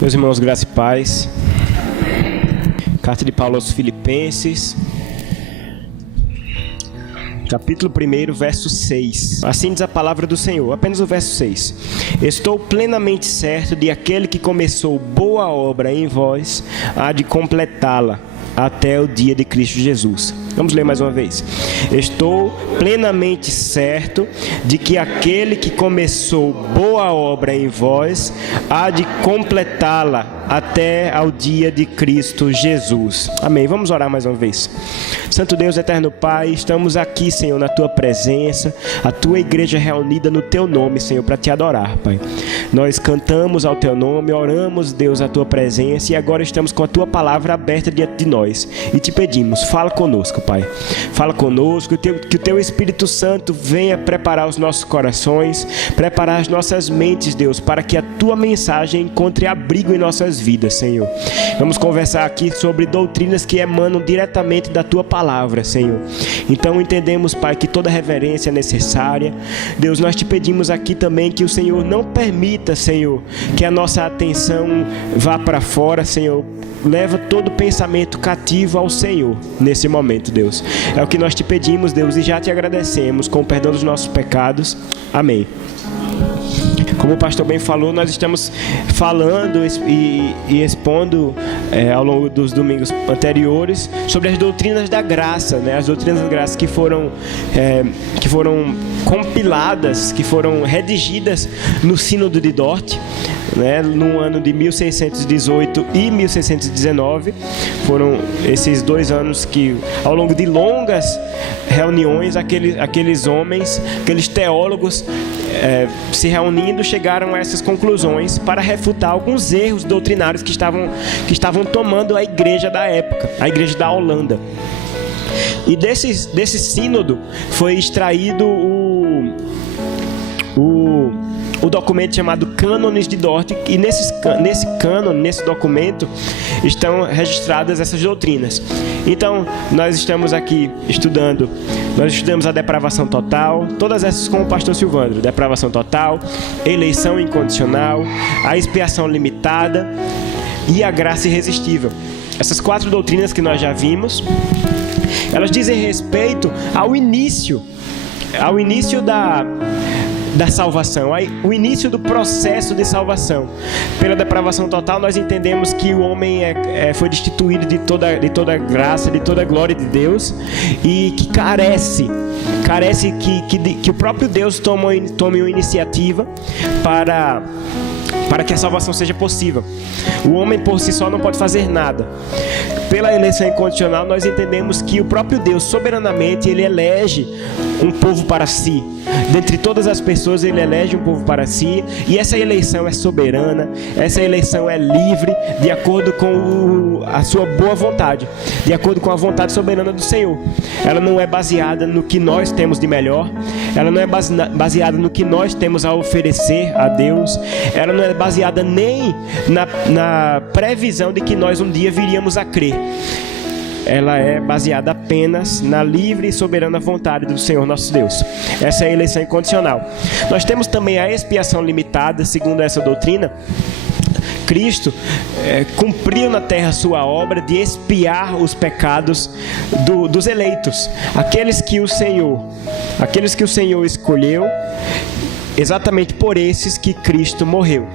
Meus irmãos, graça e paz. Carta de Paulo aos Filipenses, capítulo 1, verso 6. Assim diz a palavra do Senhor, apenas o verso 6. Estou plenamente certo de aquele que começou boa obra em vós, há de completá-la até o dia de Cristo Jesus. Vamos ler mais uma vez. Estou plenamente certo de que aquele que começou boa obra em vós, há de completá-la até ao dia de Cristo Jesus. Amém. Vamos orar mais uma vez. Santo Deus, eterno Pai, estamos aqui, Senhor, na Tua presença, a Tua igreja reunida no Teu nome, Senhor, para Te adorar, Pai. Nós cantamos ao Teu nome, oramos, Deus, a Tua presença, e agora estamos com a Tua palavra aberta diante de nós. E Te pedimos, fala conosco, Pai. Fala conosco, que o Teu Espírito Santo venha preparar os nossos corações, preparar as nossas mentes, Deus, para que a Tua mensagem encontre abrigo em nossas vidas, Senhor. Vamos conversar aqui sobre doutrinas que emanam diretamente da Tua palavra, Senhor. Então entendemos, Pai, que toda reverência é necessária. Deus, nós Te pedimos aqui também que o Senhor não permita, Senhor, que a nossa atenção vá para fora, Senhor. Leva todo pensamento cativo ao Senhor nesse momento, Deus. É o que nós Te pedimos, Deus, e já Te agradecemos com o perdão dos nossos pecados. Amém. Como o pastor bem falou, nós estamos falando e expondo ao longo dos domingos anteriores sobre as doutrinas da graça, né? As doutrinas da graça que foram compiladas, que foram redigidas no Sínodo de Dort, né, no ano de 1618 e 1619. Foram esses 2 anos que, ao longo de longas reuniões, aqueles homens, aqueles teólogos se reunindo, chegaram a essas conclusões para refutar alguns erros doutrinários que estavam tomando a igreja da época, a igreja da Holanda. E desse sínodo foi extraído o documento chamado Cânones de Dort, e nesse documento estão registradas essas doutrinas. Então, nós estamos aqui nós estudamos a depravação total, todas essas com o pastor Silvandro: depravação total, eleição incondicional, a expiação limitada e a graça irresistível. Essas 4 doutrinas que nós já vimos, elas dizem respeito ao início da salvação, o início do processo de salvação. Pela depravação total, nós entendemos que o homem foi destituído de toda a graça, de toda a glória de Deus, e que carece que o próprio Deus tome uma iniciativa para que a salvação seja possível. O homem por si só não pode fazer nada. Pela eleição incondicional, nós entendemos que o próprio Deus, soberanamente, Ele elege um povo para si. Dentre todas as pessoas, Ele elege um povo para si. E essa eleição é soberana, essa eleição é livre, de acordo com a sua boa vontade, de acordo com a vontade soberana do Senhor. Ela não é baseada no que nós temos de melhor, ela não é baseada no que nós temos a oferecer a Deus, ela não é baseada nem na previsão de que nós um dia viríamos a crer. Ela é baseada apenas na livre e soberana vontade do Senhor nosso Deus. Essa é a eleição incondicional. Nós temos também a expiação limitada, segundo essa doutrina. Cristo cumpriu na terra sua obra de expiar os pecados dos eleitos, aqueles que o Senhor escolheu. Exatamente por esses que Cristo morreu.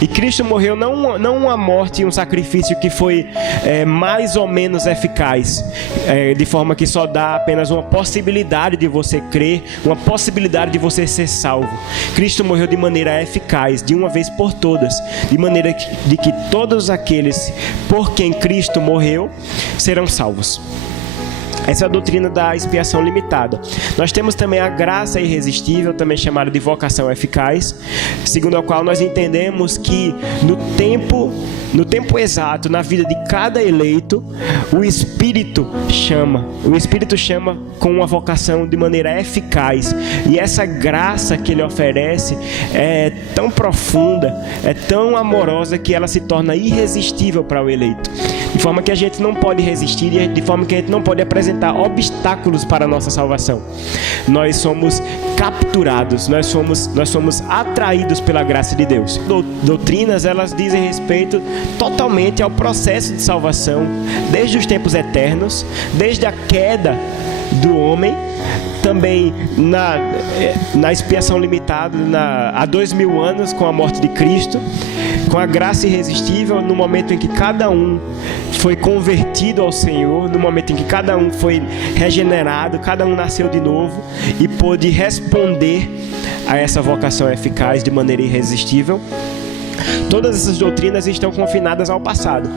E Cristo morreu não uma morte e um sacrifício que foi mais ou menos eficaz, de forma que só dá apenas uma possibilidade de você crer, uma possibilidade de você ser salvo. Cristo morreu de maneira eficaz, de uma vez por todas, de maneira de que todos aqueles por quem Cristo morreu serão salvos. Essa é a doutrina da expiação limitada. Nós temos também a graça irresistível, também chamada de vocação eficaz, segundo a qual nós entendemos que no tempo exato, na vida de cada eleito, o Espírito chama com uma vocação de maneira eficaz. E essa graça que Ele oferece é tão profunda, é tão amorosa, que ela se torna irresistível para o eleito. De forma que a gente não pode resistir e de forma que a gente não pode apresentar obstáculos para a nossa salvação. Nós somos capturados, nós somos atraídos pela graça de Deus. Doutrinas, elas dizem respeito totalmente ao processo de salvação, desde os tempos eternos, desde a queda do homem, também na expiação limitada há 2000 anos com a morte de Cristo, com a graça irresistível no momento em que cada um foi convertido ao Senhor, no momento em que cada um foi regenerado, cada um nasceu de novo e pôde responder a essa vocação eficaz de maneira irresistível. Todas essas doutrinas estão confinadas ao passado,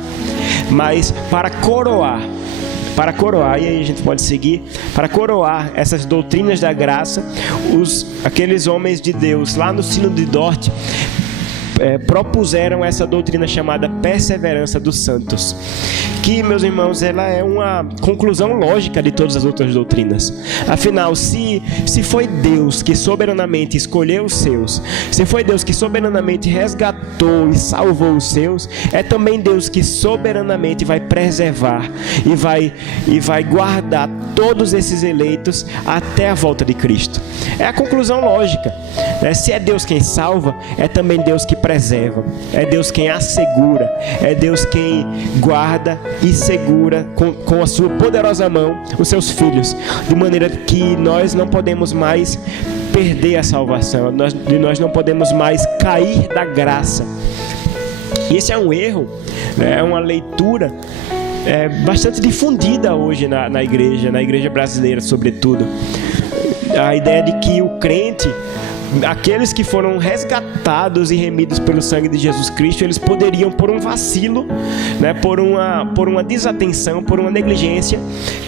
mas para coroar, e aí a gente pode seguir, para coroar essas doutrinas da graça, aqueles homens de Deus lá no Sínodo de Dort propuseram essa doutrina chamada perseverança dos santos, que, meus irmãos, ela é uma conclusão lógica de todas as outras doutrinas. Afinal, se foi Deus que soberanamente escolheu os seus, se foi Deus que soberanamente resgatou e salvou os seus, é também Deus que soberanamente vai preservar e vai guardar todos esses eleitos até a volta de Cristo. É a conclusão lógica. Se é Deus quem salva, é também Deus que preserva, é Deus quem assegura, é Deus quem guarda e segura com a sua poderosa mão os seus filhos, de maneira que nós não podemos mais perder a salvação, nós não podemos mais cair da graça. E esse é um erro, né? É uma leitura bastante difundida hoje na igreja brasileira, sobretudo. A ideia de que o crente, aqueles que foram resgatados e remidos pelo sangue de Jesus Cristo, eles poderiam, por um vacilo, né, por uma desatenção, por uma negligência,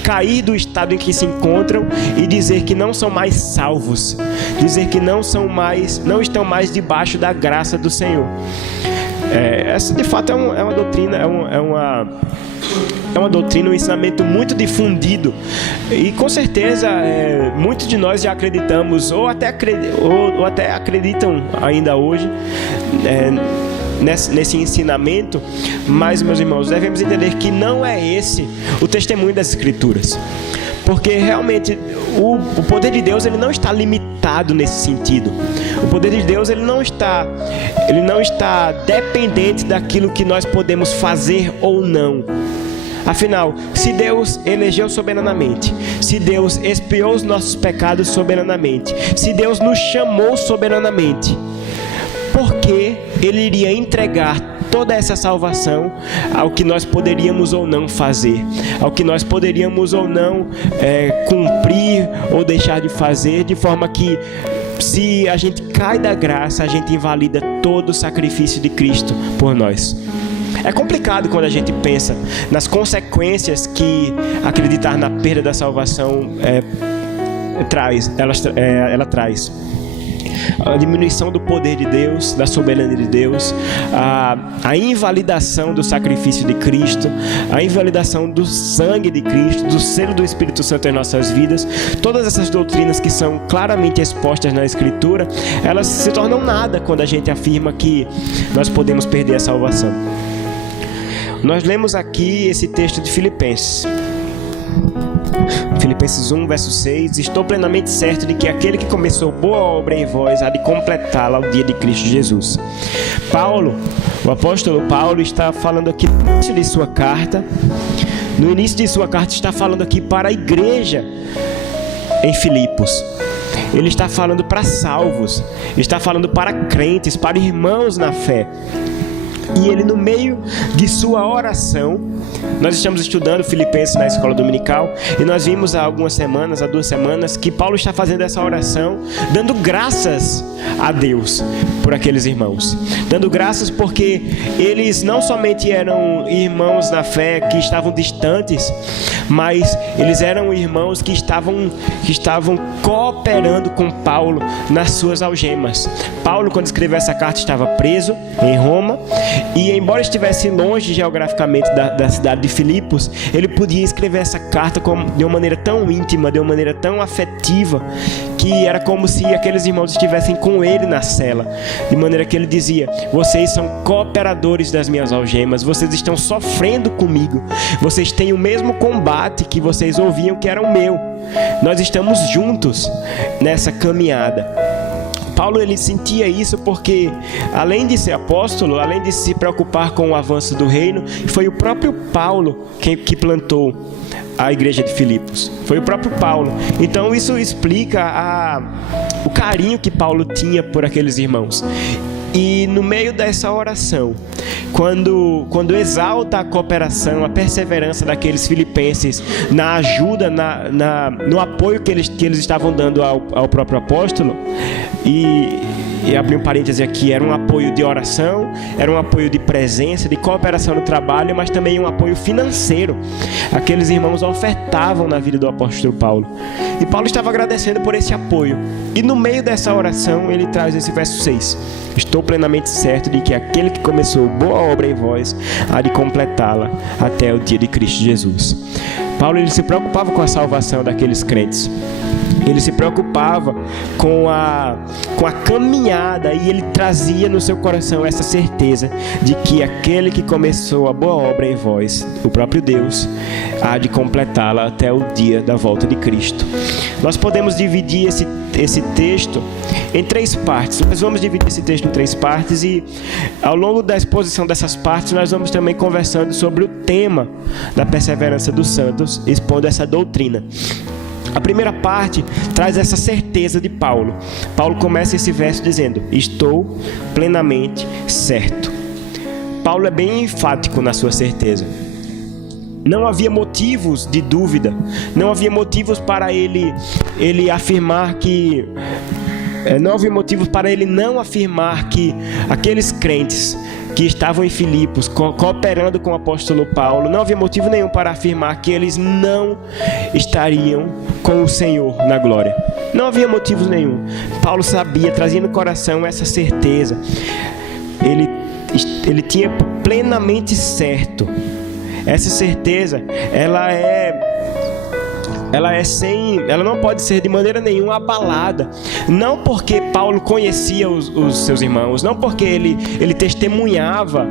cair do estado em que se encontram e dizer que não são mais salvos, dizer que não estão mais debaixo da graça do Senhor. Essa de fato é uma doutrina, é uma doutrina, um ensinamento muito difundido, e com certeza muitos de nós já acreditamos ou até acreditam ainda hoje nesse ensinamento. Mas, meus irmãos, devemos entender que não é esse o testemunho das Escrituras, porque realmente o poder de Deus, ele não está limitado nesse sentido. O poder de Deus, ele não está dependente daquilo que nós podemos fazer ou não. Afinal, se Deus elegeu soberanamente, se Deus expiou os nossos pecados soberanamente, se Deus nos chamou soberanamente, por que Ele iria entregar toda essa salvação ao que nós poderíamos ou não fazer, ao que nós poderíamos ou não cumprir ou deixar de fazer, de forma que, se a gente cai da graça, a gente invalida todo o sacrifício de Cristo por nós. É complicado quando a gente pensa nas consequências que acreditar na perda da salvação ela traz. A diminuição do poder de Deus, da soberania de Deus, a invalidação do sacrifício de Cristo, a invalidação do sangue de Cristo, do selo do Espírito Santo em nossas vidas. Todas essas doutrinas que são claramente expostas na Escritura, elas se tornam nada quando a gente afirma que nós podemos perder a salvação. Nós lemos aqui esse texto de Filipenses 1, verso 6: estou plenamente certo de que aquele que começou boa obra em vós há de completá-la ao dia de Cristo Jesus. O apóstolo Paulo está falando aqui no início de sua carta, está falando aqui para a igreja em Filipos. Ele está falando para salvos, está falando para crentes, para irmãos na fé. E ele, no meio de sua oração, nós estamos estudando Filipenses na escola dominical, e nós vimos há 2 semanas, que Paulo está fazendo essa oração, dando graças a Deus por aqueles irmãos, dando graças porque eles não somente eram irmãos na fé que estavam distantes, mas eles eram irmãos que estavam cooperando com Paulo nas suas algemas. Paulo, quando escreveu essa carta, estava preso em Roma, e embora estivesse longe geograficamente da cidade de Filipos, ele podia escrever essa carta de uma maneira tão íntima, de uma maneira tão afetiva, que era como se aqueles irmãos estivessem com ele na cela, de maneira que ele dizia: vocês são cooperadores das minhas algemas, vocês estão sofrendo comigo, vocês têm o mesmo combate que vocês ouviam que era o meu, nós estamos juntos nessa caminhada. Paulo, ele sentia isso porque, além de ser apóstolo, além de se preocupar com o avanço do reino, foi o próprio Paulo que plantou a igreja de Filipos. Foi o próprio Paulo. Então isso explica o carinho que Paulo tinha por aqueles irmãos. E no meio dessa oração, quando exalta a cooperação, a perseverança daqueles filipenses na ajuda, no apoio que eles estavam dando ao próprio apóstolo, e abrir um parêntese aqui, era um apoio de oração, era um apoio de presença, de cooperação no trabalho, mas também um apoio financeiro. Aqueles irmãos ofertavam na vida do apóstolo Paulo. E Paulo estava agradecendo por esse apoio. E no meio dessa oração, ele traz esse verso 6. Estou plenamente certo de que aquele que começou boa obra em vós há de completá-la até o dia de Cristo Jesus. Paulo, ele se preocupava com a salvação daqueles crentes. Ele se preocupava com a caminhada, e ele trazia no seu coração essa certeza de que aquele que começou a boa obra em vós, o próprio Deus, há de completá-la até o dia da volta de Cristo. Nós podemos dividir esse texto em 3 partes. Nós vamos dividir esse texto em 3 partes, e ao longo da exposição dessas partes nós vamos também conversando sobre o tema da perseverança dos santos, expondo essa doutrina. A primeira parte traz essa certeza de Paulo. Paulo começa esse verso dizendo: estou plenamente certo. Paulo é bem enfático na sua certeza. Não havia motivos de dúvida, não havia motivos para ele afirmar que... Não havia motivos para ele não afirmar que aqueles crentes que estavam em Filipos, cooperando com o apóstolo Paulo, não havia motivo nenhum para afirmar que eles não estariam com o Senhor na glória. Não havia motivo nenhum. Paulo sabia, trazia no coração essa certeza. Ele tinha plenamente certo. Essa certeza, ela não pode ser de maneira nenhuma abalada. Não porque Paulo conhecia os seus irmãos, não porque ele testemunhava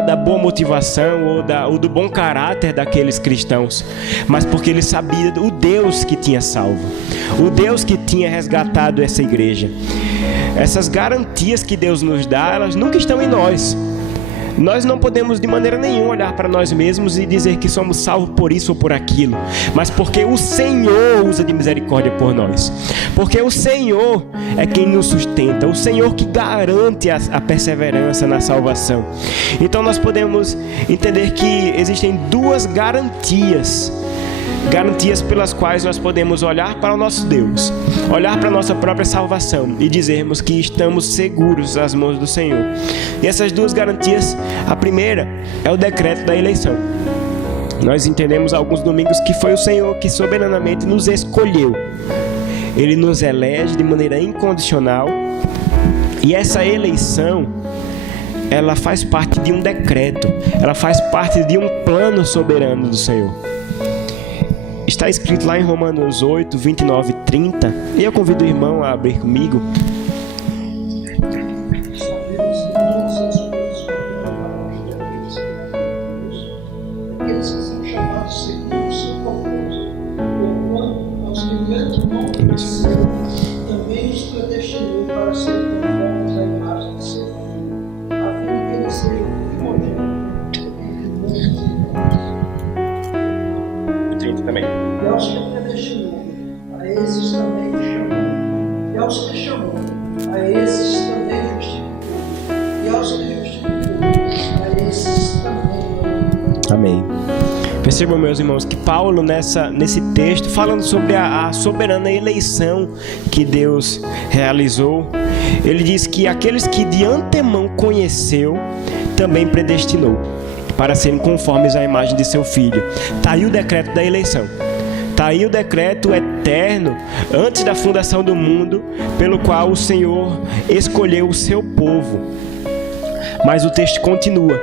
da boa motivação ou do bom caráter daqueles cristãos, mas porque ele sabia o Deus que tinha salvo, o Deus que tinha resgatado essa igreja. Essas garantias que Deus nos dá, elas nunca estão em nós. Nós não podemos de maneira nenhuma olhar para nós mesmos e dizer que somos salvos por isso ou por aquilo, mas porque o Senhor usa de misericórdia por nós, porque o Senhor é quem nos sustenta, o Senhor que garante a perseverança na salvação. Então nós podemos entender que existem 2 garantias pelas quais nós podemos olhar para o nosso Deus, olhar para a nossa própria salvação e dizermos que estamos seguros nas mãos do Senhor. E essas 2 garantias, a primeira é o decreto da eleição. Nós entendemos há alguns domingos que foi o Senhor que soberanamente nos escolheu. Ele nos elege de maneira incondicional, e essa eleição, ela faz parte de um decreto, ela faz parte de um plano soberano do Senhor. Está escrito lá em Romanos 8, 29 e 30. E eu convido o irmão a abrir comigo. Aqueles que são chamados segundo o seu propósito, porquanto aos que tanto não conheceram, também os predestinou para serem conformes à imagem de seu Filho, a fim de que eles sejam primogênitos entre muitos irmãos. 30 também. E aos que predestinou, a esses também chamou. E aos que chamou, a esses também justificou. E aos que justificou, a esses também glorificou. Amém. Percebam, meus irmãos, que Paulo nesse texto, falando sobre a soberana eleição que Deus realizou, ele diz que aqueles que de antemão conheceu, também predestinou para serem conformes à imagem de seu Filho. Está aí o decreto da eleição. Está aí o decreto eterno, antes da fundação do mundo, pelo qual o Senhor escolheu o seu povo. Mas o texto continua.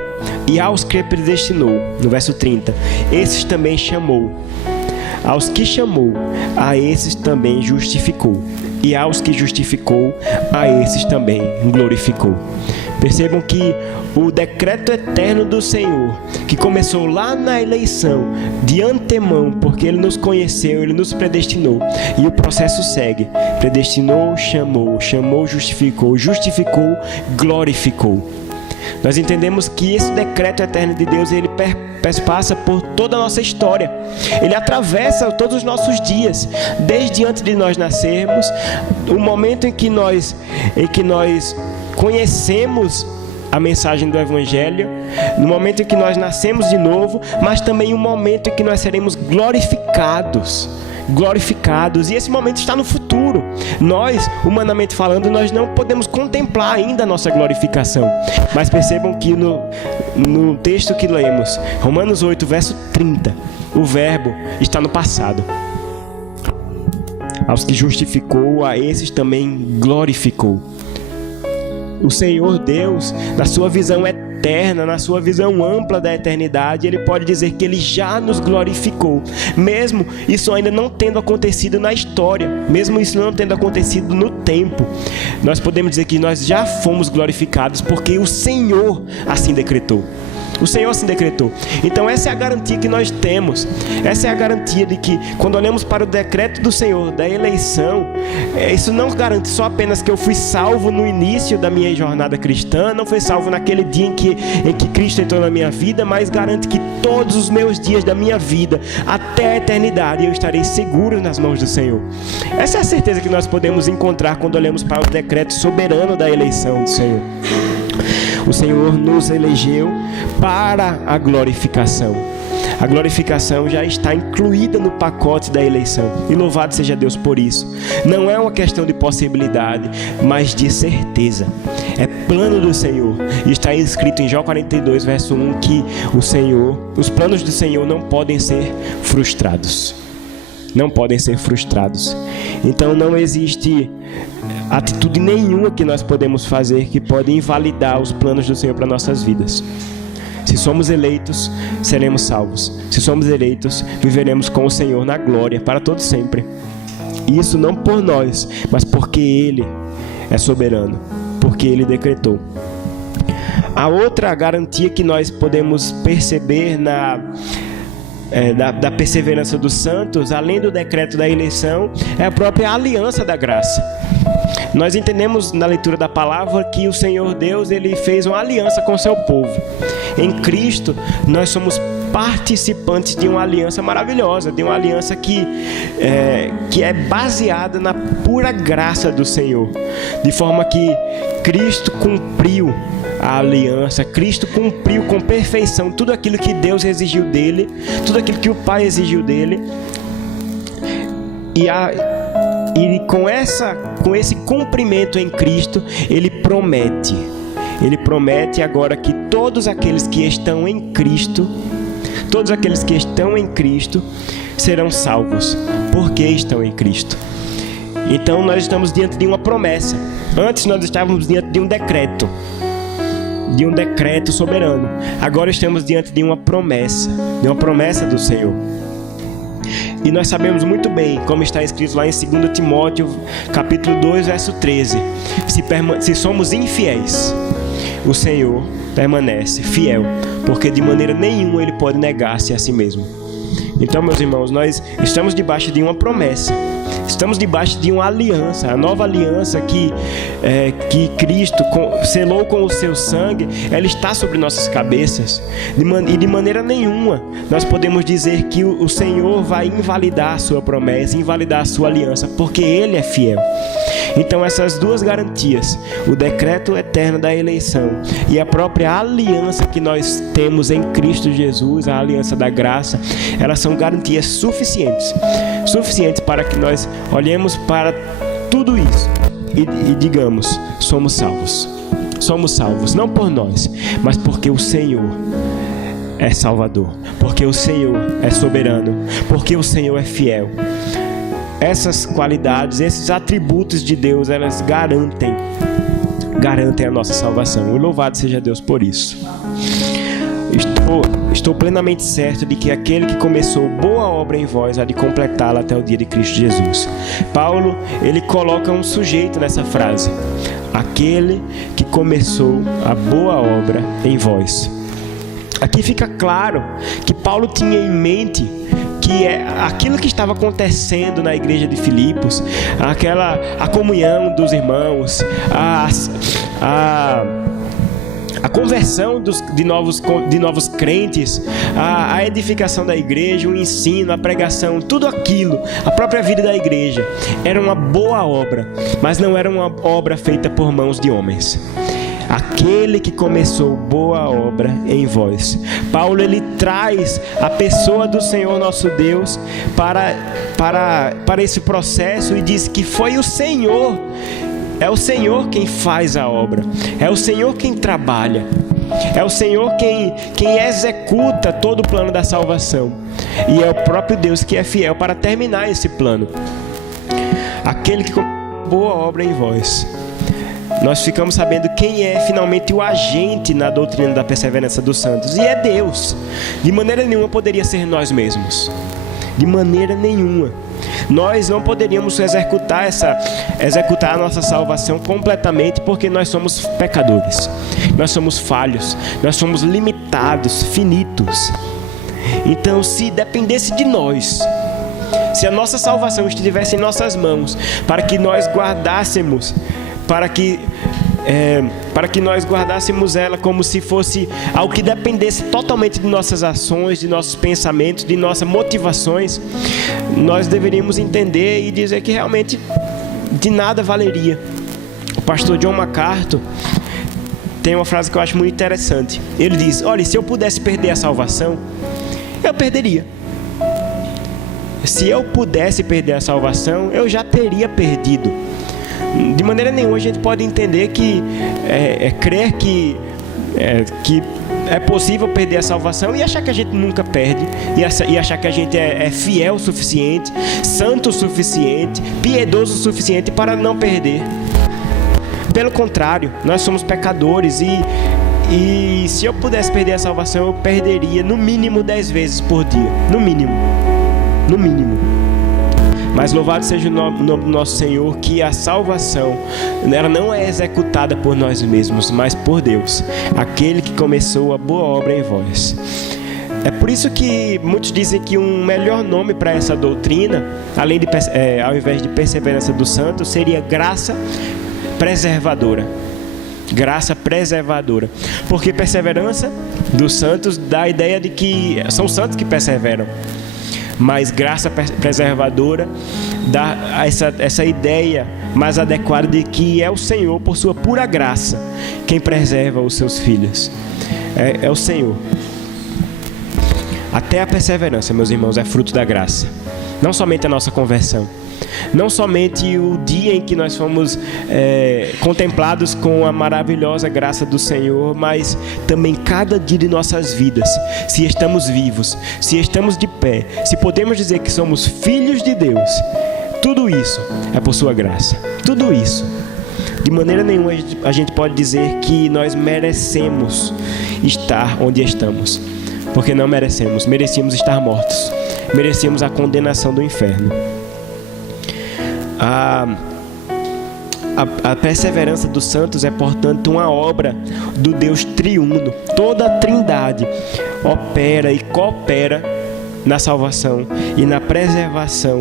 E aos que predestinou, no verso 30, esses também chamou. Aos que chamou, a esses também justificou. E aos que justificou, a esses também glorificou. Percebam que o decreto eterno do Senhor, que começou lá na eleição, de antemão, porque Ele nos conheceu, Ele nos predestinou. E o processo segue. Predestinou, chamou, chamou, justificou, justificou, glorificou. Nós entendemos que esse decreto eterno de Deus, ele passa por toda a nossa história. Ele atravessa todos os nossos dias, desde antes de nós nascermos, o momento em que nós conhecemos a mensagem do Evangelho, no momento em que nós nascemos de novo, mas também o momento em que nós seremos glorificados. E esse momento está no futuro. Nós, humanamente falando, nós não podemos contemplar ainda a nossa glorificação. Mas percebam que no texto que lemos, Romanos 8, verso 30, o verbo está no passado. Aos que justificou, a esses também glorificou. O Senhor Deus, na sua visão eterna, na sua visão ampla da eternidade, Ele pode dizer que Ele já nos glorificou, mesmo isso ainda não tendo acontecido na história, mesmo isso não tendo acontecido no tempo. Nós podemos dizer que nós já fomos glorificados porque o Senhor assim decretou. O Senhor assim decretou. Então essa é a garantia que nós temos. Essa é a garantia de que quando olhamos para o decreto do Senhor, da eleição, isso não garante só apenas que eu fui salvo no início da minha jornada cristã, não fui salvo naquele dia em que Cristo entrou na minha vida, mas garante que todos os meus dias da minha vida, até a eternidade, eu estarei seguro nas mãos do Senhor. Essa é a certeza que nós podemos encontrar quando olhamos para o decreto soberano da eleição do Senhor. O Senhor nos elegeu para a glorificação. A glorificação já está incluída no pacote da eleição. E louvado seja Deus por isso. Não é uma questão de possibilidade, mas de certeza. É plano do Senhor. E está escrito em Jó 42, verso 1, que os planos do Senhor não podem ser frustrados. Não podem ser frustrados. Então não existe atitude nenhuma que nós podemos fazer que pode invalidar os planos do Senhor para nossas vidas. Se somos eleitos, seremos salvos. Se somos eleitos, viveremos com o Senhor na glória para todo sempre. Isso não por nós, mas porque Ele é soberano, porque Ele decretou. A outra garantia que nós podemos perceber da perseverança dos santos, além do decreto da eleição, é a própria aliança da graça. Nós entendemos na leitura da palavra que o Senhor Deus, Ele fez uma aliança com o seu povo. Em Cristo, nós somos participantes de uma aliança maravilhosa, de uma aliança que é baseada na pura graça do Senhor, de forma que Cristo cumpriu a aliança, Cristo cumpriu com perfeição tudo aquilo que Deus exigiu dele, tudo aquilo que o Pai exigiu dele, e com esse cumprimento em Cristo, Ele promete agora que todos aqueles que estão em Cristo, serão salvos, porque estão em Cristo. Então nós estamos diante de uma promessa. Antes nós estávamos diante de um decreto soberano. Agora estamos diante de uma promessa do Senhor. E nós sabemos muito bem, como está escrito lá em 2 Timóteo, capítulo 2, verso 13. Se somos infiéis, o Senhor permanece fiel, porque de maneira nenhuma Ele pode negar-se a si mesmo. Então, meus irmãos, nós estamos debaixo de uma promessa. Estamos debaixo de uma aliança, a nova aliança que Cristo selou com o seu sangue, ela está sobre nossas cabeças. E de maneira nenhuma nós podemos dizer que o Senhor vai invalidar a sua promessa, invalidar a sua aliança, porque Ele é fiel. Então essas duas garantias, o decreto eterno da eleição e a própria aliança que nós temos em Cristo Jesus, a aliança da graça, elas são garantias suficientes para que nós olhemos para tudo isso e digamos: somos salvos. Somos salvos, não por nós, mas porque o Senhor é Salvador, porque o Senhor é soberano, porque o Senhor é fiel. Essas qualidades, esses atributos de Deus, elas garantem garantem a nossa salvação. E louvado seja Deus por isso. Estou plenamente certo de que aquele que começou boa obra em vós há de completá-la até o dia de Cristo Jesus. Paulo, ele coloca um sujeito nessa frase: aquele que começou a boa obra em vós. Aqui fica claro que Paulo tinha em mente que aquilo que estava acontecendo na igreja de Filipos, a comunhão dos irmãos, a conversão de novos crentes, a edificação da igreja, o ensino, a pregação, tudo aquilo, a própria vida da igreja, era uma boa obra, mas não era uma obra feita por mãos de homens. Aquele que começou boa obra em vós. Paulo, ele traz a pessoa do Senhor nosso Deus para esse processo e diz que foi o Senhor. É o Senhor quem faz a obra. É o Senhor quem trabalha. É o Senhor quem executa todo o plano da salvação. E é o próprio Deus que é fiel para terminar esse plano. Aquele que começou boa obra em vós. Nós ficamos sabendo quem é finalmente o agente na doutrina da perseverança dos santos. E é Deus. De maneira nenhuma poderia ser nós mesmos. De maneira nenhuma. Nós não poderíamos executar a nossa salvação completamente, porque nós somos pecadores. Nós somos falhos. Nós somos limitados, finitos. Então, se dependesse de nós, se a nossa salvação estivesse em nossas mãos, para que nós guardássemos, para que nós guardássemos ela como se fosse algo que dependesse totalmente de nossas ações, de nossos pensamentos, de nossas motivações, nós deveríamos entender e dizer que realmente de nada valeria. O pastor John MacArthur tem uma frase que eu acho muito interessante. Ele diz: olha, se eu pudesse perder a salvação, eu perderia. Se eu pudesse perder a salvação, eu já teria perdido. De maneira nenhuma a gente pode entender que crer que é possível perder a salvação e achar que a gente nunca perde, e achar que a gente é fiel o suficiente, santo o suficiente, piedoso o suficiente para não perder. Pelo contrário, nós somos pecadores e se eu pudesse perder a salvação, eu perderia no mínimo 10 vezes por dia. No mínimo. Mas louvado seja o nome do nosso Senhor, que a salvação ela não é executada por nós mesmos, mas por Deus, aquele que começou a boa obra em vós. É por isso que muitos dizem que um melhor nome para essa doutrina, ao invés de perseverança dos santos, seria graça preservadora. Graça preservadora. Porque perseverança dos santos dá a ideia de que são santos que perseveram. Mas graça preservadora dá essa ideia mais adequada de que é o Senhor, por sua pura graça, quem preserva os seus filhos. É o Senhor. Até a perseverança, meus irmãos, é fruto da graça. Não somente a nossa conversão. Não somente o dia em que nós fomos contemplados com a maravilhosa graça do Senhor, mas também cada dia de nossas vidas. Se estamos vivos, se estamos de pé, se podemos dizer que somos filhos de Deus, tudo isso é por sua graça. Tudo isso. De maneira nenhuma a gente pode dizer que nós merecemos estar onde estamos, porque não merecemos. Merecíamos estar mortos. Merecíamos a condenação do inferno. A perseverança dos santos é, portanto, uma obra do Deus triuno. Toda a Trindade opera e coopera na salvação e na preservação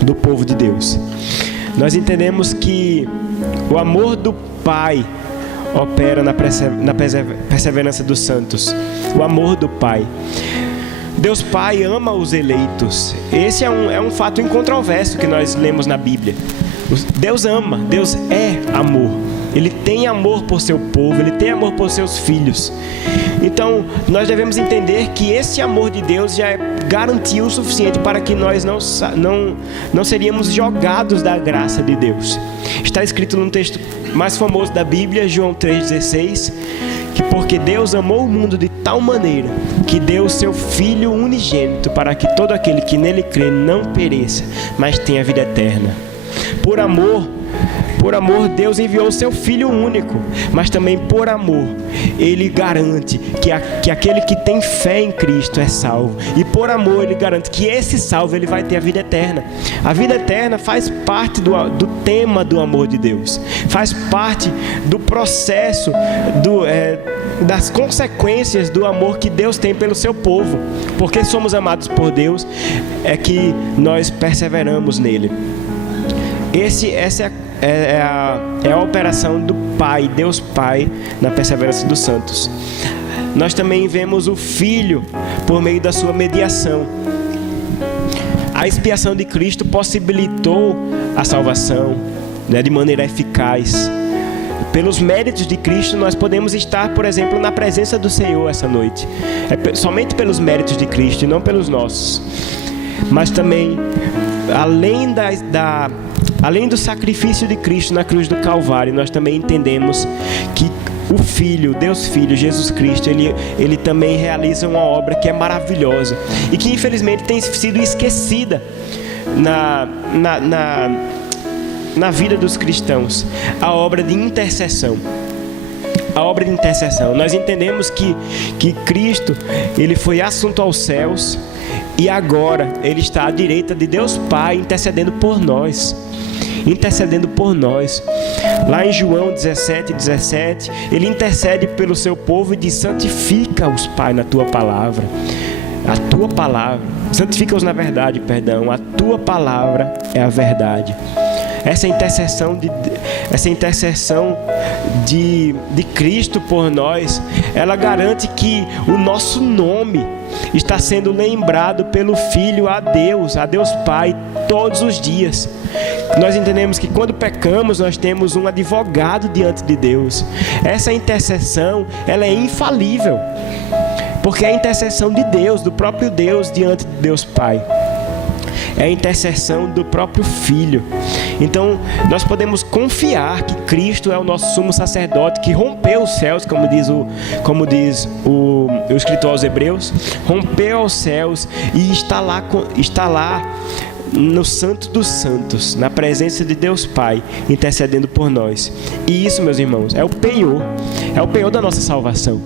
do povo de Deus. Nós entendemos que o amor do Pai opera na perseverança dos santos. O amor do Pai. Deus Pai ama os eleitos. Esse é um fato incontroverso que nós lemos na Bíblia. Deus ama, Deus é amor. Ele tem amor por seu povo, Ele tem amor por seus filhos. Então, nós devemos entender que esse amor de Deus já é garantia o suficiente para que nós não seríamos jogados da graça de Deus. Está escrito num texto mais famoso da Bíblia, João 3,16, que porque Deus amou o mundo de tal maneira que deu o seu Filho unigênito para que todo aquele que nele crê não pereça, mas tenha vida eterna. Por amor Por amor, Deus enviou o seu Filho único, mas também por amor, Ele garante que aquele que tem fé em Cristo é salvo. E por amor, Ele garante que esse salvo, ele vai ter a vida eterna. A vida eterna faz parte do tema do amor de Deus. Faz parte do processo, das consequências do amor que Deus tem pelo seu povo. Porque somos amados por Deus, é que nós perseveramos nele. Essa é a operação do Pai, Deus Pai, na perseverança dos santos. Nós também vemos o Filho por meio da sua mediação. A expiação de Cristo possibilitou a salvação, de maneira eficaz. Pelos méritos de Cristo, nós podemos estar, por exemplo, na presença do Senhor essa noite. É somente pelos méritos de Cristo e não pelos nossos. Mas também, além do sacrifício de Cristo na cruz do Calvário, nós também entendemos que o Filho, Deus Filho, Jesus Cristo, ele também realiza uma obra que é maravilhosa e que infelizmente tem sido esquecida na vida dos cristãos, a obra de intercessão. A obra de intercessão. Nós entendemos que Cristo, ele foi assunto aos céus e agora ele está à direita de Deus Pai, intercedendo por nós. Lá em João 17:17, ele intercede pelo seu povo e diz: santifica-os, Pai, na tua palavra. A tua palavra, santifica-os na verdade, perdão. A tua palavra é a verdade. Essa intercessão de Cristo por nós, ela garante que o nosso nome está sendo lembrado pelo Filho a Deus Pai, todos os dias. Nós entendemos que quando pecamos, nós temos um advogado diante de Deus. Essa intercessão, ela é infalível, porque é a intercessão de Deus, do próprio Deus diante de Deus Pai. É a intercessão do próprio Filho. Então, nós podemos confiar que Cristo é o nosso sumo sacerdote que rompeu os céus, como diz o escritor aos Hebreus, rompeu os céus e está lá no Santo dos Santos, na presença de Deus Pai, intercedendo por nós. E isso, meus irmãos, é o penhor da nossa salvação.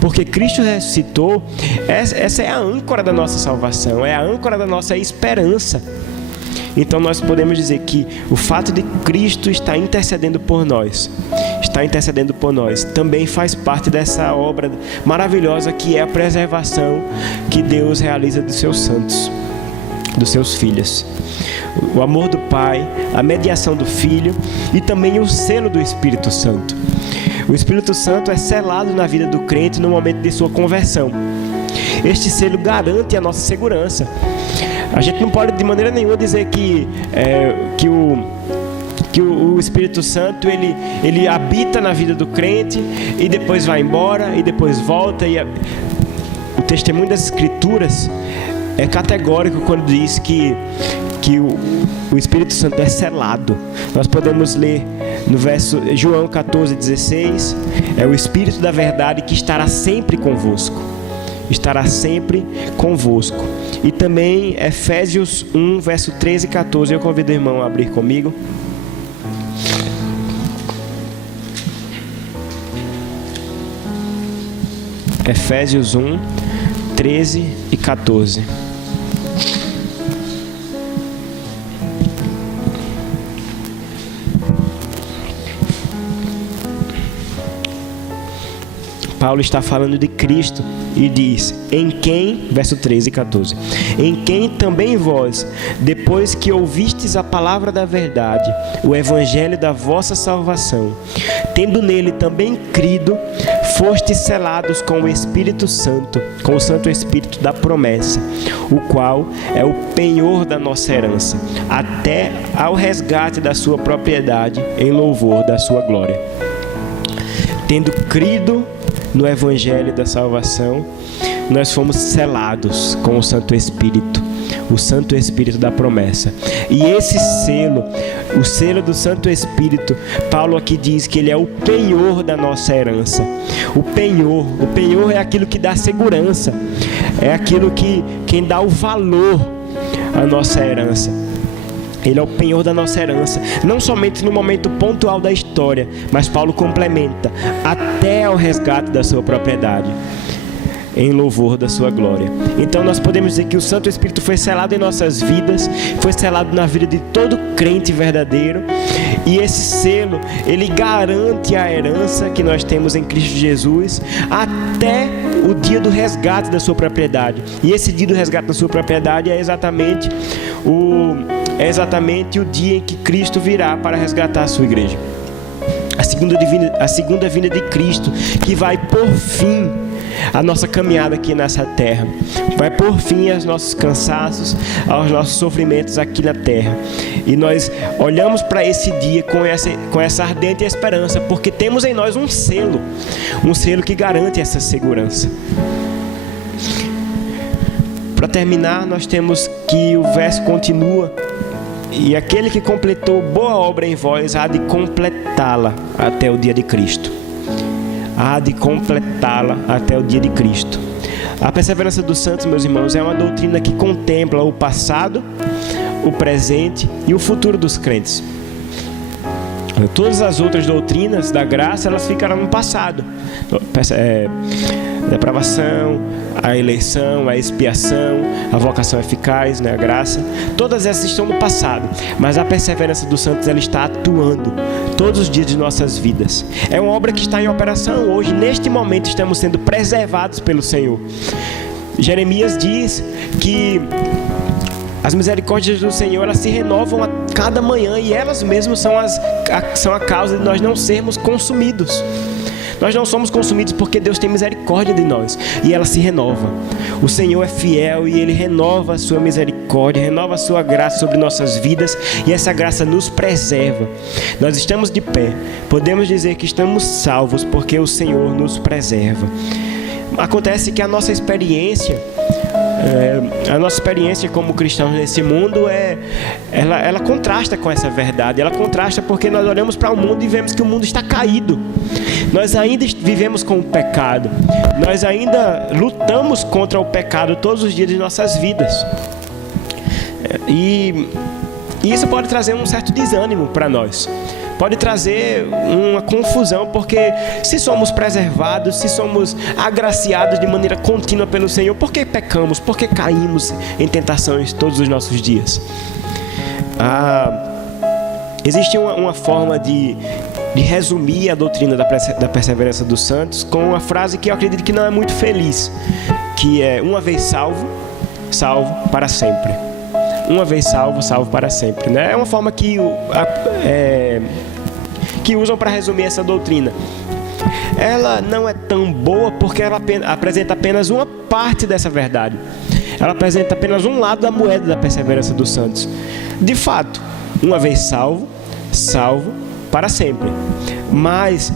Porque Cristo ressuscitou, essa é a âncora da nossa salvação, é a âncora da nossa esperança. Então nós podemos dizer que o fato de Cristo estar intercedendo por nós, também faz parte dessa obra maravilhosa que é a preservação que Deus realiza dos seus santos, dos seus filhos. O amor do Pai, a mediação do Filho e também o selo do Espírito Santo. O Espírito Santo é selado na vida do crente no momento de sua conversão. Este selo garante a nossa segurança. A gente não pode de maneira nenhuma dizer que o Espírito Santo ele habita na vida do crente e depois vai embora e depois volta. O testemunho das Escrituras é categórico quando diz que o Espírito Santo é selado. Nós podemos ler no verso João 14:16, é o Espírito da verdade que estará sempre convosco. E também Efésios 1, verso 13 e 14. Eu convido o irmão a abrir comigo. Efésios 1, 13 e 14. Paulo está falando de Cristo e diz: em quem, verso 13 e 14, em quem também vós, depois que ouvistes a palavra da verdade, o evangelho da vossa salvação, tendo nele também crido, fostes selados com o Espírito Santo, com o Santo Espírito da promessa, o qual é o penhor da nossa herança, até ao resgate da sua propriedade, em louvor da sua glória. Tendo crido no Evangelho da salvação, nós fomos selados com o Santo Espírito da promessa. E esse selo, o selo do Santo Espírito, Paulo aqui diz que ele é o penhor da nossa herança. O penhor é aquilo que dá segurança, é aquilo quem dá o valor à nossa herança. Ele é o penhor da nossa herança, não somente no momento pontual da história, mas Paulo complementa, até ao resgate da sua propriedade, em louvor da sua glória. Então nós podemos dizer que o Santo Espírito foi selado em nossas vidas, foi selado na vida de todo crente verdadeiro, e esse selo, ele garante a herança que nós temos em Cristo Jesus, até o dia do resgate da sua propriedade. E esse dia do resgate da sua propriedade é exatamente o dia em que Cristo virá para resgatar a sua igreja. A segunda vinda de Cristo, que vai por fim a nossa caminhada aqui nessa terra, vai por fim aos nossos cansaços, aos nossos sofrimentos aqui na terra. E nós olhamos para esse dia com essa ardente esperança, porque temos em nós um selo que garante essa segurança. Para terminar, nós temos que o verso continua: e aquele que completou boa obra em vós há de completá-la até o dia de Cristo. Há de completá-la até o dia de Cristo. A perseverança dos santos, meus irmãos, é uma doutrina que contempla o passado, o presente e o futuro dos crentes. Todas as outras doutrinas da graça, elas ficaram no passado. Depravação, a eleição, a expiação, a vocação eficaz, né, a graça, todas essas estão no passado, mas a perseverança dos santos, ela está atuando todos os dias de nossas vidas. É uma obra que está em operação hoje. Neste momento estamos sendo preservados pelo Senhor. Jeremias diz que as misericórdias do Senhor, elas se renovam a cada manhã, e elas mesmas são a causa de nós não sermos consumidos. Nós não somos consumidos porque Deus tem misericórdia de nós, e ela se renova. O Senhor é fiel e Ele renova a sua misericórdia, renova a sua graça sobre nossas vidas, e essa graça nos preserva. Nós estamos de pé, podemos dizer que estamos salvos porque o Senhor nos preserva. Acontece que a nossa experiência como cristãos nesse mundo, ela contrasta com essa verdade. Ela contrasta porque nós olhamos para o mundo e vemos que o mundo está caído. Nós ainda vivemos com o pecado. Nós ainda lutamos contra o pecado todos os dias de nossas vidas. E isso pode trazer um certo desânimo para nós. Pode trazer uma confusão, porque se somos preservados, se somos agraciados de maneira contínua pelo Senhor, por que pecamos? Por que caímos em tentações todos os nossos dias? Existe uma forma de resumir a doutrina da perseverança dos santos com uma frase que eu acredito que não é muito feliz, que é: uma vez salvo, salvo para sempre. Uma vez salvo, salvo para sempre, né? É uma forma que usam para resumir essa doutrina. Ela não é tão boa porque ela apresenta apenas uma parte dessa verdade. Ela apresenta apenas um lado da moeda da perseverança dos santos. De fato, uma vez salvo, salvo para sempre. Mas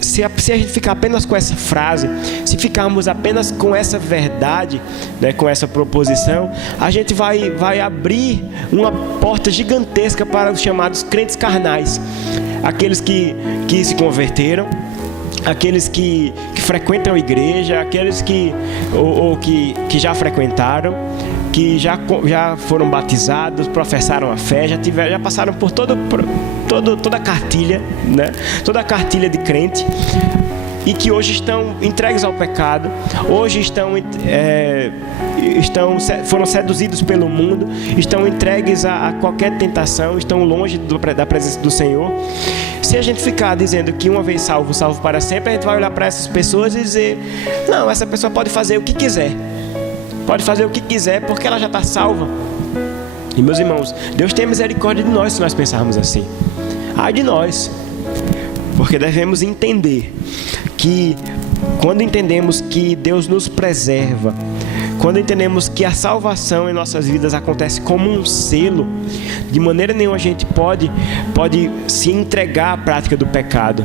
se a gente ficar apenas com essa frase, se ficarmos apenas com essa verdade, né, com essa proposição, a gente vai abrir uma porta gigantesca para os chamados crentes carnais. Aqueles que se converteram, aqueles que frequentam a igreja, aqueles que já frequentaram, que já foram batizados, professaram a fé, já passaram por toda a cartilha, né? Toda a cartilha de crente, e que hoje estão entregues ao pecado, hoje foram seduzidos pelo mundo, estão entregues a qualquer tentação, estão longe da presença do Senhor. Se a gente ficar dizendo que uma vez salvo, salvo para sempre, a gente vai olhar para essas pessoas e dizer: não, essa pessoa pode fazer o que quiser, porque ela já está salva. E, meus irmãos, Deus tem misericórdia de nós se nós pensarmos assim. Ai de nós, porque devemos entender que quando entendemos que Deus nos preserva, quando entendemos que a salvação em nossas vidas acontece como um selo, de maneira nenhuma a gente pode se entregar à prática do pecado.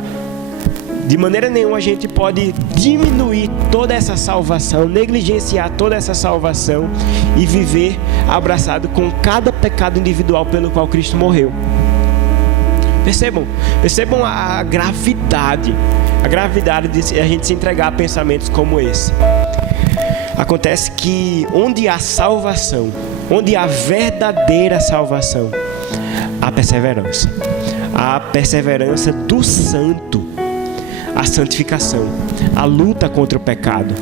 De maneira nenhuma a gente pode diminuir toda essa salvação, negligenciar toda essa salvação e viver abraçado com cada pecado individual pelo qual Cristo morreu. Percebam a gravidade de a gente se entregar a pensamentos como esse. Acontece que onde há salvação, onde há verdadeira salvação, perseverança. A perseverança do santo, a santificação, a luta contra o pecado.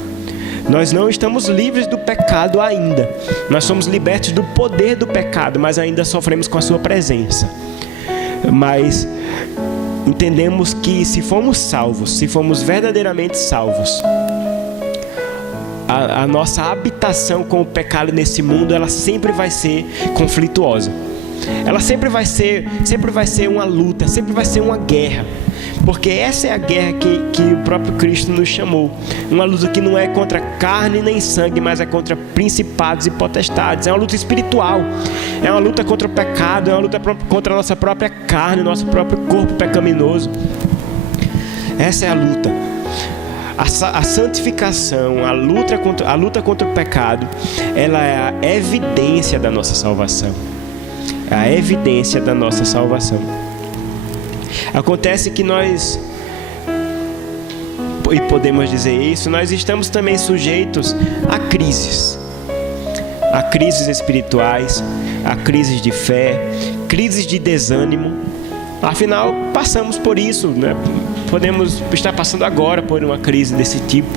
Nós não estamos livres do pecado ainda. Nós somos libertos do poder do pecado, mas ainda sofremos com a sua presença. Mas entendemos que se fomos salvos, se fomos verdadeiramente salvos, a nossa habitação com o pecado nesse mundo, ela sempre vai ser conflituosa. Ela sempre vai ser uma luta, sempre vai ser uma guerra. Porque essa é a guerra que o próprio Cristo nos chamou. Uma luta que não é contra carne nem sangue, mas é contra principados e potestades. É uma luta espiritual. É uma luta contra o pecado, é uma luta contra a nossa própria carne, nosso próprio corpo pecaminoso. Essa é a luta. A santificação, a luta contra o pecado, ela é a evidência da nossa salvação. É a evidência da nossa salvação. Acontece que nós, e podemos dizer isso, nós estamos também sujeitos a crises espirituais, a crises de fé, crises de desânimo. Afinal, passamos por isso, né? Podemos estar passando agora por uma crise desse tipo.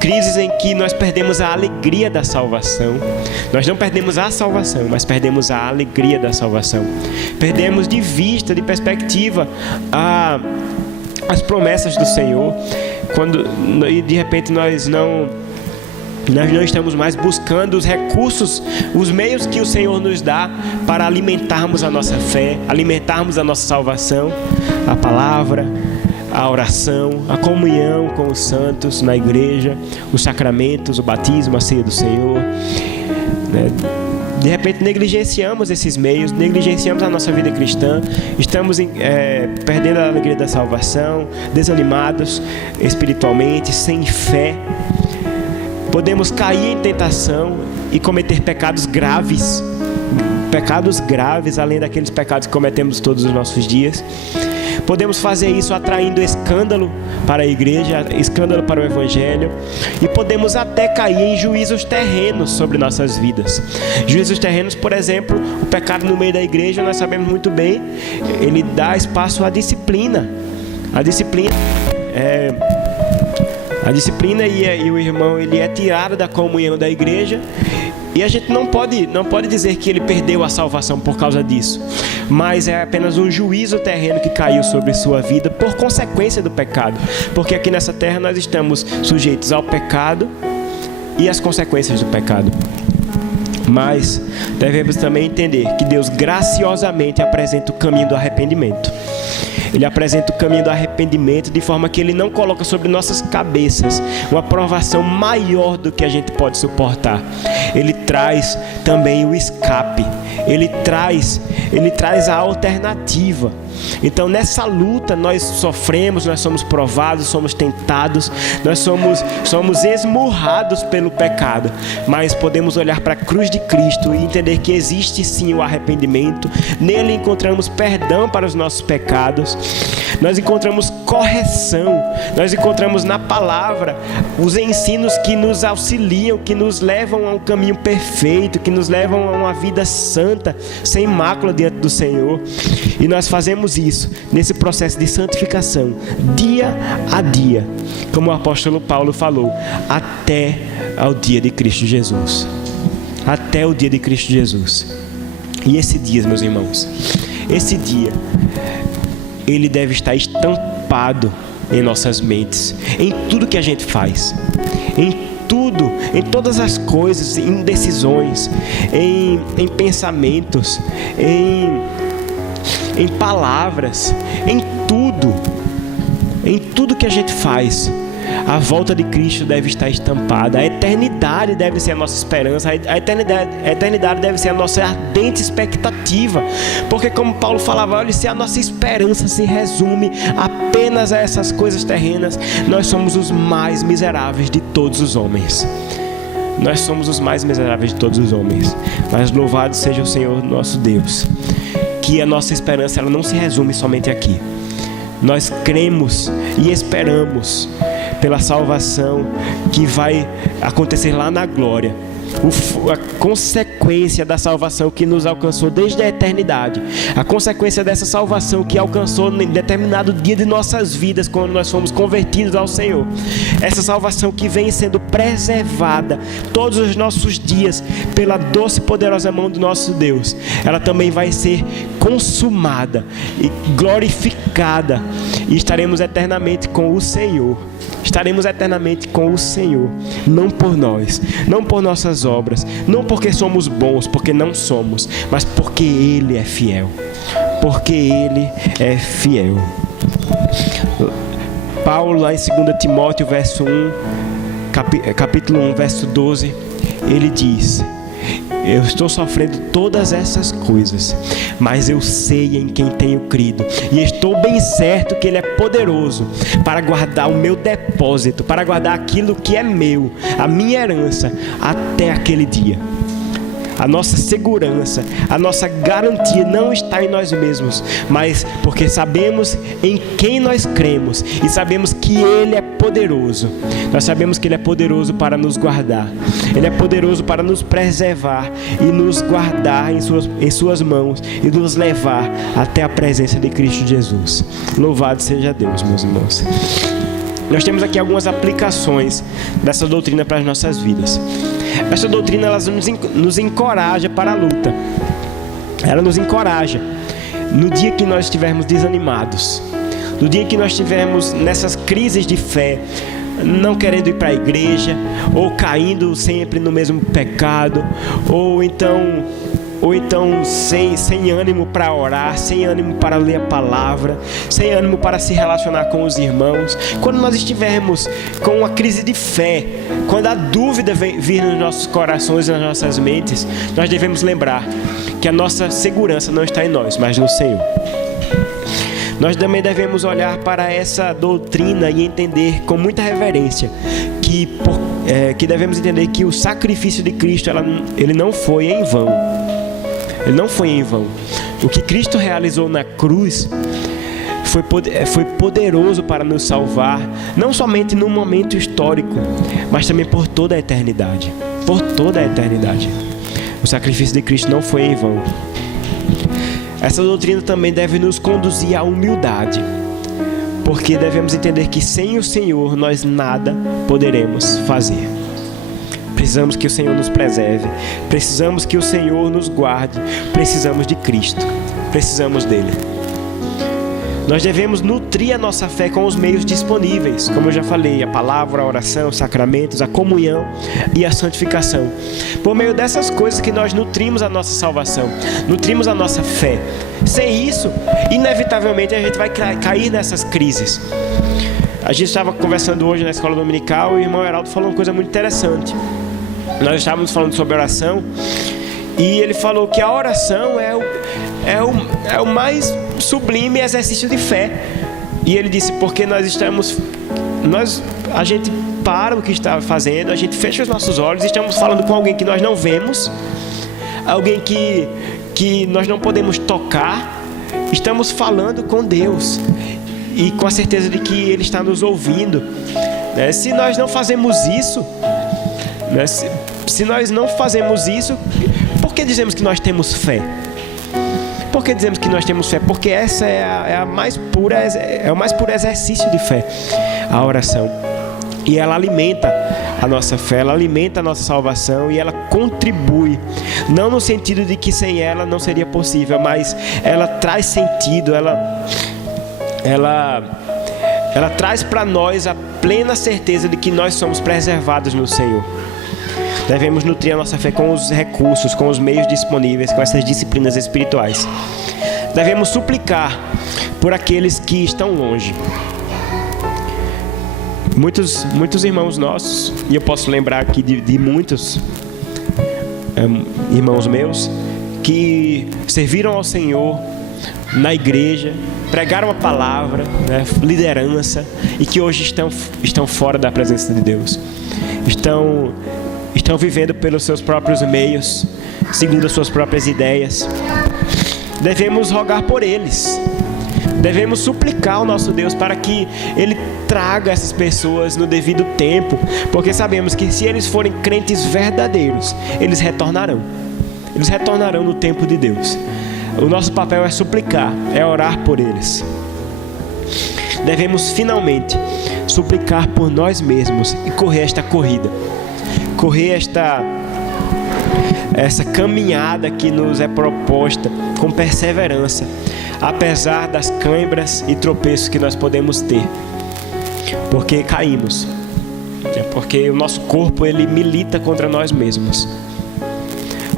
Crises em que nós perdemos a alegria da salvação. Nós não perdemos a salvação, mas perdemos a alegria da salvação. Perdemos de vista, de perspectiva, as promessas do Senhor. E de repente nós não estamos mais buscando os recursos, os meios que o Senhor nos dá para alimentarmos a nossa fé, alimentarmos a nossa salvação, a palavra, a oração, a comunhão com os santos na igreja, os sacramentos, o batismo, a ceia do Senhor. De repente negligenciamos esses meios, negligenciamos a nossa vida cristã, estamos perdendo a alegria da salvação, desanimados espiritualmente, sem fé. Podemos cair em tentação e cometer pecados graves, além daqueles pecados que cometemos todos os nossos dias. Podemos fazer isso atraindo escândalo para a igreja, escândalo para o evangelho, e podemos até cair em juízos terrenos sobre nossas vidas. Juízos terrenos, por exemplo, o pecado no meio da igreja, nós sabemos muito bem, ele dá espaço à disciplina. A disciplina e o irmão, ele é tirado da comunhão da igreja. E a gente não pode dizer que ele perdeu a salvação por causa disso, mas é apenas um juízo terreno que caiu sobre sua vida por consequência do pecado, porque aqui nessa terra nós estamos sujeitos ao pecado e às consequências do pecado. Mas devemos também entender que Deus graciosamente apresenta o caminho do arrependimento. Ele apresenta o caminho do arrependimento de forma que Ele não coloca sobre nossas cabeças uma provação maior do que a gente pode suportar. Ele traz também o escape. Ele traz a alternativa. Então nessa luta nós sofremos, nós somos provados, somos tentados, nós somos esmurrados pelo pecado, mas podemos olhar para a cruz de Cristo e entender que existe sim o arrependimento. Nele encontramos perdão para os nossos pecados, nós encontramos correção, nós encontramos na palavra os ensinos que nos auxiliam, que nos levam a um caminho perfeito, que nos levam a uma vida santa, sem mácula diante do Senhor. E nós fazemos isso nesse processo de santificação, dia a dia, como o apóstolo Paulo falou, até ao dia de Cristo Jesus. Até o dia de Cristo Jesus. E esse dia, meus irmãos, esse dia, ele deve estar estampado em nossas mentes, em tudo que a gente faz, em todas as coisas, em decisões, em pensamentos, em palavras, em tudo que a gente faz. A volta de Cristo deve estar estampada. A eternidade deve ser a nossa esperança. A eternidade deve ser a nossa ardente expectativa. Porque como Paulo falava, olha, se a nossa esperança se resume apenas a essas coisas terrenas, nós somos os mais miseráveis de todos os homens. Nós somos os mais miseráveis de todos os homens. Mas louvado seja o Senhor nosso Deus, que a nossa esperança ela não se resume somente aqui. Nós cremos e esperamos pela salvação que vai acontecer lá na glória. a consequência da salvação que nos alcançou desde a eternidade, a consequência dessa salvação que alcançou em determinado dia de nossas vidas, quando nós fomos convertidos ao Senhor, essa salvação que vem sendo preservada todos os nossos dias pela doce e poderosa mão do nosso Deus, ela também vai ser consumada e glorificada, e estaremos eternamente com o Senhor. Estaremos eternamente com o Senhor, não por nós, não por nossas obras, não porque somos bons, porque não somos, mas porque Ele é fiel. Porque Ele é fiel. Paulo, lá em 2 Timóteo, capítulo 1, verso 12, ele diz: eu estou sofrendo todas essas coisas, mas eu sei em quem tenho crido, e estou bem certo que Ele é poderoso para guardar o meu depósito, para guardar aquilo que é meu, a minha herança, até aquele dia. A nossa segurança, a nossa garantia não está em nós mesmos, mas porque sabemos em quem nós cremos e sabemos que Ele é poderoso. Nós sabemos que Ele é poderoso para nos guardar. Ele é poderoso para nos preservar e nos guardar em suas mãos e nos levar até a presença de Cristo Jesus. Louvado seja Deus, meus irmãos. Nós temos aqui algumas aplicações dessa doutrina para as nossas vidas. Essa doutrina, ela nos encoraja para a luta. Ela nos encoraja no dia que nós estivermos desanimados, no dia que nós estivermos nessas crises de fé, não querendo ir para a igreja, ou caindo sempre no mesmo pecado, ou então sem ânimo para orar, sem ânimo para ler a palavra, sem ânimo para se relacionar com os irmãos. Quando nós estivermos com uma crise de fé, quando a dúvida vir nos nossos corações e nas nossas mentes, nós devemos lembrar que a nossa segurança não está em nós, mas no Senhor. Nós também devemos olhar para essa doutrina e entender com muita reverência que devemos entender que o sacrifício de Cristo ele não foi em vão. Ele não foi em vão. O que Cristo realizou na cruz foi poderoso para nos salvar, não somente num momento histórico, mas também por toda a eternidade. Por toda a eternidade. O sacrifício de Cristo não foi em vão. Essa doutrina também deve nos conduzir à humildade, porque devemos entender que sem o Senhor nós nada poderemos fazer. Precisamos que o Senhor nos preserve, precisamos que o Senhor nos guarde, precisamos de Cristo, precisamos dele. Nós devemos nutrir a nossa fé com os meios disponíveis, como eu já falei, a palavra, a oração, os sacramentos, a comunhão e a santificação. Por meio dessas coisas que nós nutrimos a nossa salvação, nutrimos a nossa fé. Sem isso, inevitavelmente a gente vai cair nessas crises. A gente estava conversando hoje na escola dominical e o irmão Heraldo falou uma coisa muito interessante. Nós estávamos falando sobre oração e ele falou que a oração é o mais sublime exercício de fé. E ele disse, porque a gente para o que está fazendo, a gente fecha os nossos olhos e estamos falando com alguém que nós não vemos, alguém que nós não podemos tocar, estamos falando com Deus e com a certeza de que Ele está nos ouvindo, né? Se nós não fazemos isso, né? Se nós não fazemos isso, por que dizemos que nós temos fé? Por que dizemos que nós temos fé? Porque essa é o mais puro exercício de fé, a oração. E ela alimenta a nossa fé, ela alimenta a nossa salvação e ela contribui, não no sentido de que sem ela não seria possível, mas ela traz sentido, ela traz para nós a plena certeza de que nós somos preservados no Senhor. Devemos nutrir a nossa fé com os recursos, com os meios disponíveis, com essas disciplinas espirituais. Devemos suplicar por aqueles que estão longe. Muitos irmãos nossos, e eu posso lembrar aqui de muitos irmãos meus, que serviram ao Senhor na igreja, pregaram a palavra, né, liderança, e que hoje estão fora da presença de Deus. Estão vivendo pelos seus próprios meios, segundo as suas próprias ideias. Devemos rogar por eles. Devemos suplicar ao nosso Deus para que Ele traga essas pessoas no devido tempo, porque sabemos que se eles forem crentes verdadeiros, eles retornarão. Eles retornarão no tempo de Deus. O nosso papel é suplicar, é orar por eles. Devemos finalmente suplicar por nós mesmos e correr esta corrida. Correr essa caminhada que nos é proposta com perseverança, apesar das câimbras e tropeços que nós podemos ter, porque caímos, porque o nosso corpo ele milita contra nós mesmos,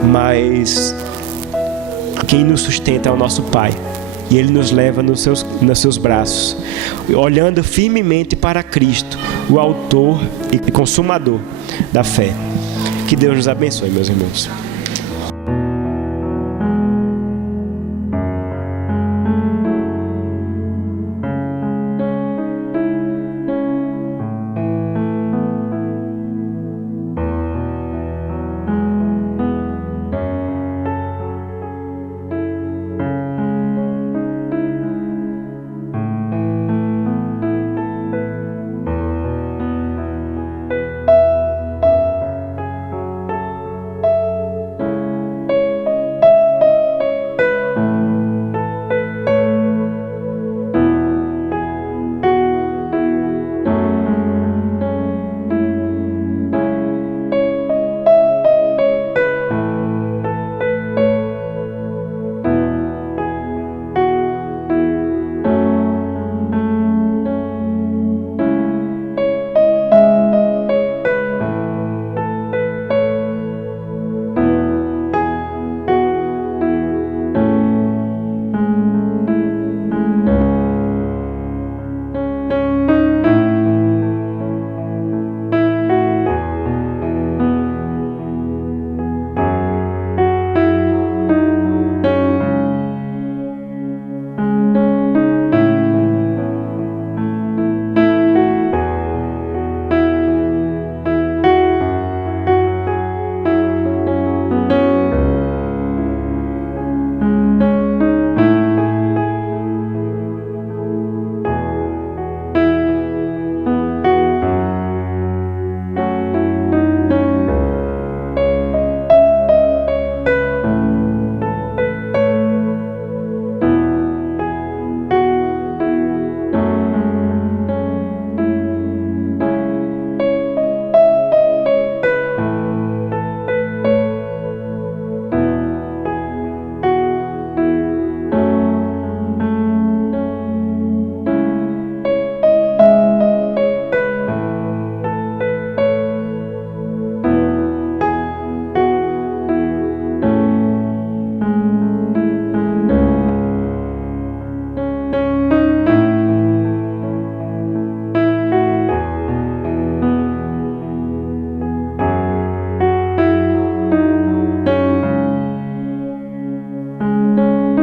mas quem nos sustenta é o nosso Pai, e Ele nos leva nos seus braços, olhando firmemente para Cristo, o autor e consumador da fé. Que Deus nos abençoe, meus irmãos.